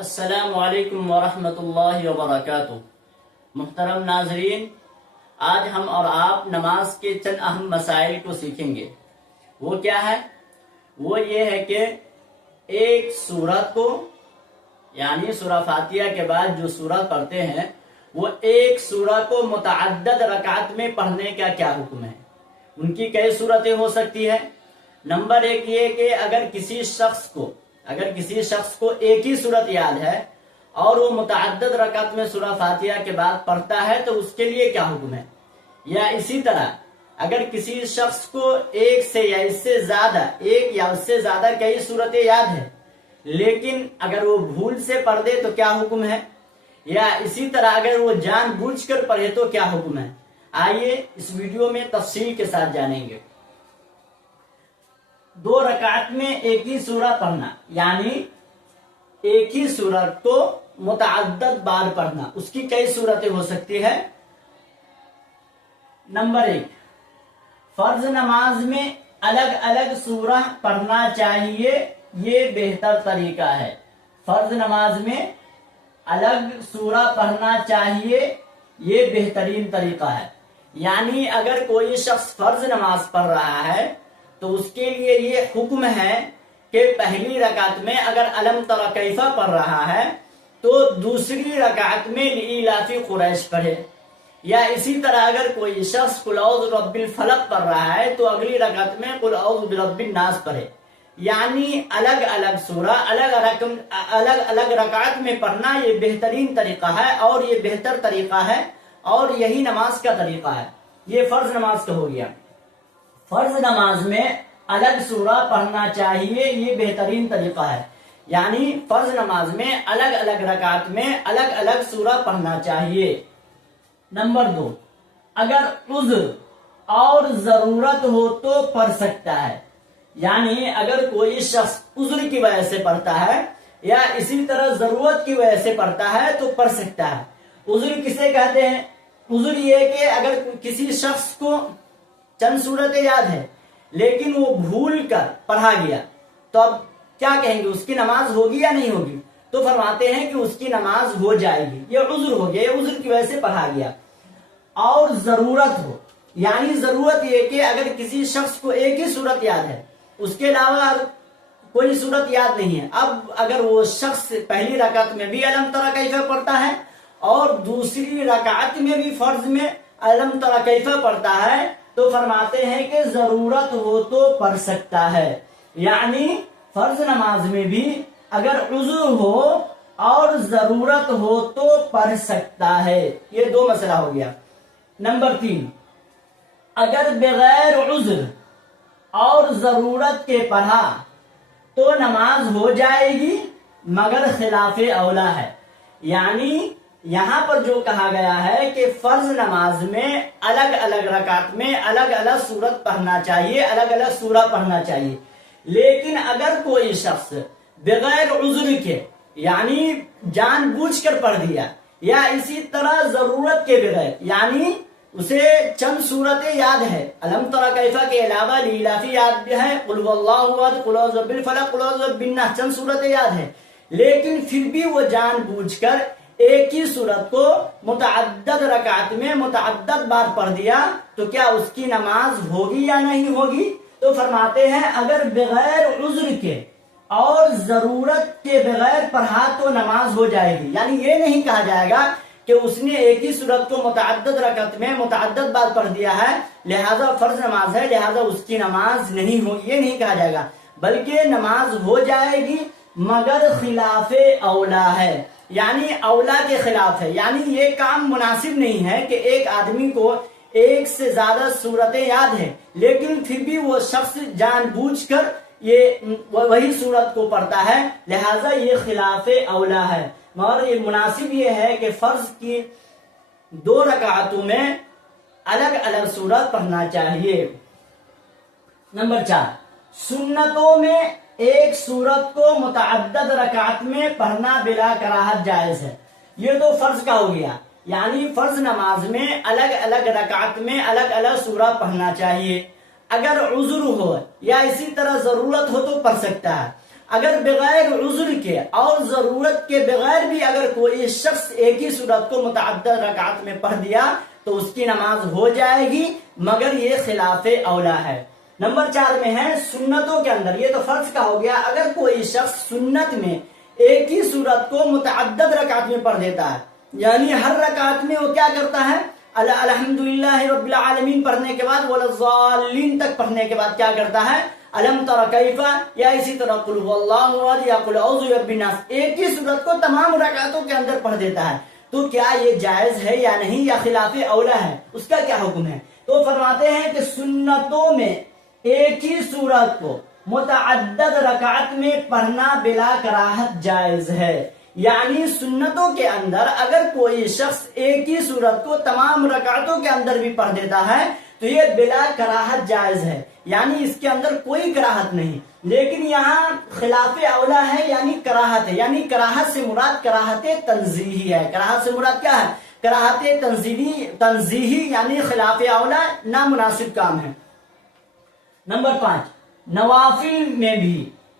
السلام علیکم ورحمۃ اللہ وبرکاتہ۔ محترم ناظرین، آج ہم اور آپ نماز کے چند اہم مسائل کو سیکھیں گے۔ وہ کیا ہے؟ وہ یہ ہے کہ ایک سورت کو، یعنی سورہ فاتحہ کے بعد جو سورت پڑھتے ہیں، وہ ایک سورہ کو متعدد رکعت میں پڑھنے کا کیا حکم ہے؟ ان کی کئی صورتیں ہو سکتی ہے۔ نمبر ایک یہ کہ اگر کسی شخص کو ایک ہی صورت یاد ہے اور وہ متعدد رکعت میں سورہ فاتحہ کے بعد پڑھتا ہے تو اس کے لیے کیا حکم ہے؟ یا اسی طرح اگر کسی شخص کو ایک یا اس سے زیادہ کئی صورتیں یاد ہے، لیکن اگر وہ بھول سے پڑھ دے تو کیا حکم ہے؟ یا اسی طرح اگر وہ جان بوجھ کر پڑھے تو کیا حکم ہے؟ آئیے اس ویڈیو میں تفصیل کے ساتھ جانیں گے۔ 2 رکعت میں ایک ہی سورہ پڑھنا، یعنی ایک ہی سورت کو متعدد بار پڑھنا، اس کی کئی صورتیں ہو سکتی ہے۔ نمبر 1، فرض نماز میں الگ الگ سورہ پڑھنا چاہیے، یہ بہتر طریقہ ہے۔ فرض نماز میں الگ سورہ پڑھنا چاہیے، یہ بہترین طریقہ ہے۔ یعنی اگر کوئی شخص فرض نماز پڑھ رہا ہے تو اس کے لیے یہ حکم ہے کہ پہلی رکعت میں اگر الم تر کیف پڑھ رہا ہے تو دوسری رکعت میں لإیلاف قریش پڑھے، یا اسی طرح اگر کوئی شخص قل اعوذ برب الفلق پڑھ رہا ہے تو اگلی رکعت میں قل اعوذ برب الناس پڑھے۔ یعنی الگ الگ سورہ الگ الگ رکعت میں پڑھنا یہ بہترین طریقہ ہے، اور یہ بہتر طریقہ ہے، اور یہی نماز کا طریقہ ہے۔ یہ فرض نماز کا ہو گیا۔ فرض نماز میں الگ سورہ پڑھنا چاہیے، یہ بہترین طریقہ ہے۔ یعنی فرض نماز میں الگ الگ رکعت میں الگ الگ سورہ پڑھنا چاہیے۔ نمبر 2، اگر عذر اور ضرورت ہو تو پڑھ سکتا ہے۔ یعنی اگر کوئی شخص عذر کی وجہ سے پڑھتا ہے یا اسی طرح ضرورت کی وجہ سے پڑھتا ہے تو پڑھ سکتا ہے۔ عذر کسے کہتے ہیں؟ عذر یہ کہ اگر کسی شخص کو چند صورتیں یاد ہے لیکن وہ بھول کر پڑھا گیا تو اب کیا کہیں گے؟ اس کی نماز ہوگی یا نہیں ہوگی؟ تو فرماتے ہیں کہ اس کی نماز ہو جائے گی، یہ عذر ہو گیا، یہ عذر کی وجہ سے پڑھا گیا۔ اور ضرورت ہو، یعنی ضرورت یہ کہ اگر کسی شخص کو ایک ہی صورت یاد ہے، اس کے علاوہ کوئی صورت یاد نہیں ہے، اب اگر وہ شخص پہلی رکعت میں بھی الم تر کیف پڑھتا ہے اور دوسری رکعت میں بھی فرض میں الم تر کیف پڑھتا ہے تو فرماتے ہیں کہ ضرورت ہو تو پڑھ سکتا ہے۔ یعنی فرض نماز میں بھی اگر عذر ہو اور ضرورت ہو تو پڑھ سکتا ہے۔ یہ 2 مسئلہ ہو گیا۔ نمبر 3، اگر بغیر عذر اور ضرورت کے پڑھا تو نماز ہو جائے گی مگر خلاف اولا ہے۔ یعنی یہاں پر جو کہا گیا ہے کہ فرض نماز میں الگ الگ رکعت میں الگ الگ سورت پڑھنا چاہیے، الگ الگ سورہ پڑھنا چاہیے، لیکن اگر کوئی شخص بغیر عذر کے، یعنی جان بوجھ کر پڑھ دیا، یا اسی طرح ضرورت کے بغیر، یعنی اسے چند صورتیں یاد ہے، الم تر کیف کے علاوہ لإیلاف یاد بھی ہے، قل هو اللہ احد، قل اعوذ برب الفلق، قل اعوذ برب الناس، چند صورتیں یاد ہے، لیکن پھر بھی وہ جان بوجھ کر ایک ہی صورت کو متعدد رکعت میں متعدد بار پڑھ دیا تو کیا اس کی نماز ہوگی یا نہیں ہوگی؟ تو فرماتے ہیں اگر بغیر عذر کے اور ضرورت کے بغیر پڑھا تو نماز ہو جائے گی۔ یعنی یہ نہیں کہا جائے گا کہ اس نے ایک ہی صورت کو متعدد رکعت میں متعدد بار پڑھ دیا ہے لہذا فرض نماز ہے لہذا اس کی نماز نہیں ہوگی، یہ نہیں کہا جائے گا، بلکہ نماز ہو جائے گی مگر خلاف اولا ہے، یعنی اولا کے خلاف ہے۔ یعنی یہ کام مناسب نہیں ہے کہ ایک آدمی کو ایک سے زیادہ صورتیں یاد ہیں لیکن پھر بھی وہ شخص جان بوجھ کر وہی صورت کو پڑھتا ہے، لہذا یہ خلاف اولا ہے۔ مگر یہ مناسب یہ ہے کہ فرض کی 2 رکعتوں میں الگ الگ صورت پڑھنا چاہیے۔ نمبر 4، سنتوں میں ایک سورت کو متعدد رکعت میں پڑھنا بلا کراہت جائز ہے۔ یہ تو فرض کا ہو گیا، یعنی فرض نماز میں الگ الگ رکعت میں الگ الگ سورہ پڑھنا چاہیے۔ اگر عذر ہو یا اسی طرح ضرورت ہو تو پڑھ سکتا ہے۔ اگر بغیر عذر کے اور ضرورت کے بغیر بھی اگر کوئی شخص ایک ہی سورت کو متعدد رکعت میں پڑھ دیا تو اس کی نماز ہو جائے گی، مگر یہ خلاف اولا ہے۔ نمبر 4 میں ہے سنتوں کے اندر، یہ تو فرض کا ہو گیا، اگر کوئی شخص سنت میں ایک ہی سورت کو متعدد رکعت میں پڑھ دیتا ہے، یعنی ہر رکعت میں وہ کیا کرتا ہے، الحمدللہ رب العالمین پڑھنے کے بعد والضالین تک پڑھنے کے بعد کیا کرتا ہے، الم تر کیف، یا اسی طرح قل هو اللہ احد یا قل اعوذ برب الناس، ایک ہی سورت کو تمام رکعتوں کے اندر پڑھ دیتا ہے، تو کیا یہ جائز ہے یا نہیں، یا خلاف اولا ہے، اس کا کیا حکم ہے؟ تو فرماتے ہیں کہ سنتوں میں ایک ہی سورت کو متعدد رکعت میں پڑھنا بلا کراہت جائز ہے، یعنی سنتوں کے اندر اگر کوئی شخص ایک ہی سورت کو تمام رکعتوں کے اندر بھی پڑھ دیتا ہے تو یہ بلا کراہت جائز ہے، یعنی اس کے اندر کوئی کراہت نہیں۔ لیکن یہاں خلاف اولا ہے، یعنی کراہت ہے، یعنی کراہت سے مراد کراہت تنزیہی ہے۔ کراہت سے مراد کیا ہے؟ کراہت تنزیہی، یعنی خلاف اولا نامناسب کام ہے۔ نمبر 5، نوافل میں بھی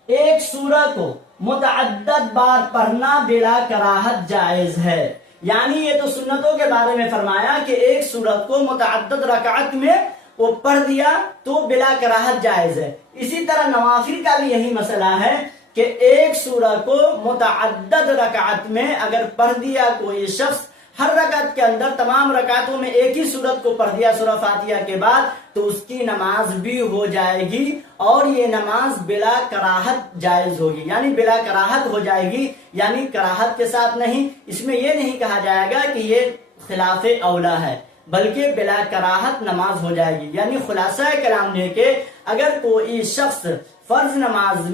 ایک سورہ کو متعدد بار پڑھنا بلا کراہت جائز ہے، یعنی یہ تو سنتوں کے بارے میں فرمایا کہ ایک سورت کو متعدد رکعت میں وہ پڑھ دیا تو بلا کراہت جائز ہے، اسی طرح نوافل کا بھی یہی مسئلہ ہے کہ ایک سورہ کو متعدد رکعت میں اگر پڑھ دیا کوئی شخص، ہر رکعت کے اندر تمام رکعتوں میں ایک ہی سورت کو پڑھ دیا سورہ فاتحہ کے بعد، تو اس کی نماز بھی ہو جائے گی اور یہ نماز بلا کراہت جائز ہوگی، یعنی بلا کراہت ہو جائے گی، یعنی کراہت کے ساتھ نہیں۔ اس میں یہ نہیں کہا جائے گا کہ یہ خلاف اولا ہے، بلکہ بلا کراہت نماز ہو جائے گی۔ یعنی خلاصہ کلام یہ کہ اگر کوئی شخص فرض نماز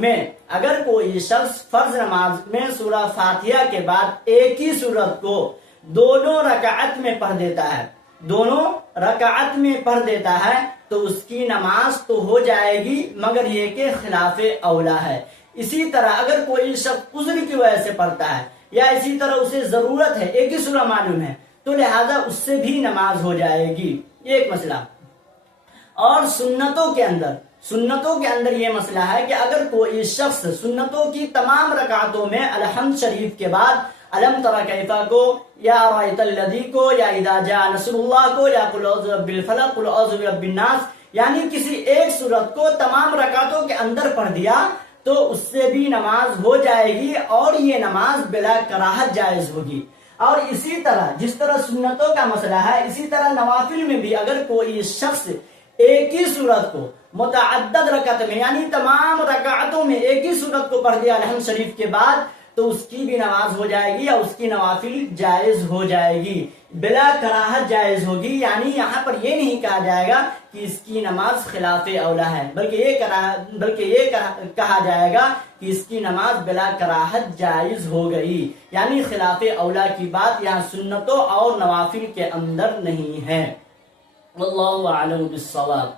میں سورہ فاتحہ کے بعد ایک ہی سورت کو دونوں رکعت میں پڑھ دیتا ہے تو اس کی نماز تو ہو جائے گی، مگر یہ کہ خلاف اولا ہے۔ اسی طرح اگر کوئی شخص عذر کی وجہ سے پڑھتا ہے یا اسی طرح اسے ضرورت ہے، ایک ہی سورہ معلوم ہے، تو لہذا اس سے بھی نماز ہو جائے گی، ایک مسئلہ۔ اور سنتوں کے اندر یہ مسئلہ ہے کہ اگر کوئی شخص سنتوں کی تمام رکعتوں میں الحمد شریف کے بعد الم تر کیف کو یا رأیت الذی کو یا اذا جاء نصر اللہ کو یا قل اعوذ برب الفلق قل اعوذ برب الناس، یعنی کسی ایک سورت کو تمام رکعتوں کے اندر پڑھ دیا تو اس سے بھی نماز ہو جائے گی اور یہ نماز بلا کراہت جائز ہوگی۔ اور اسی طرح جس طرح سنتوں کا مسئلہ ہے، اسی طرح نوافل میں بھی اگر کوئی شخص ایک ہی سورت کو متعدد رکعت میں، یعنی تمام رکعتوں میں ایک ہی سورت کو پڑھ دیا الحمد شریف کے بعد، تو اس کی بھی نماز ہو جائے گی یا اس کی نوافل جائز ہو جائے گی، بلا کراہت جائز ہوگی۔ یعنی یہاں پر یہ نہیں کہا جائے گا کہ اس کی نماز خلاف اولا ہے، بلکہ یہ کہا جائے گا کہ اس کی نماز بلا کراہت جائز ہو گئی، یعنی خلاف اولا کی بات یہاں سنتوں اور نوافل کے اندر نہیں ہے۔ واللہ اعلم بالصواب۔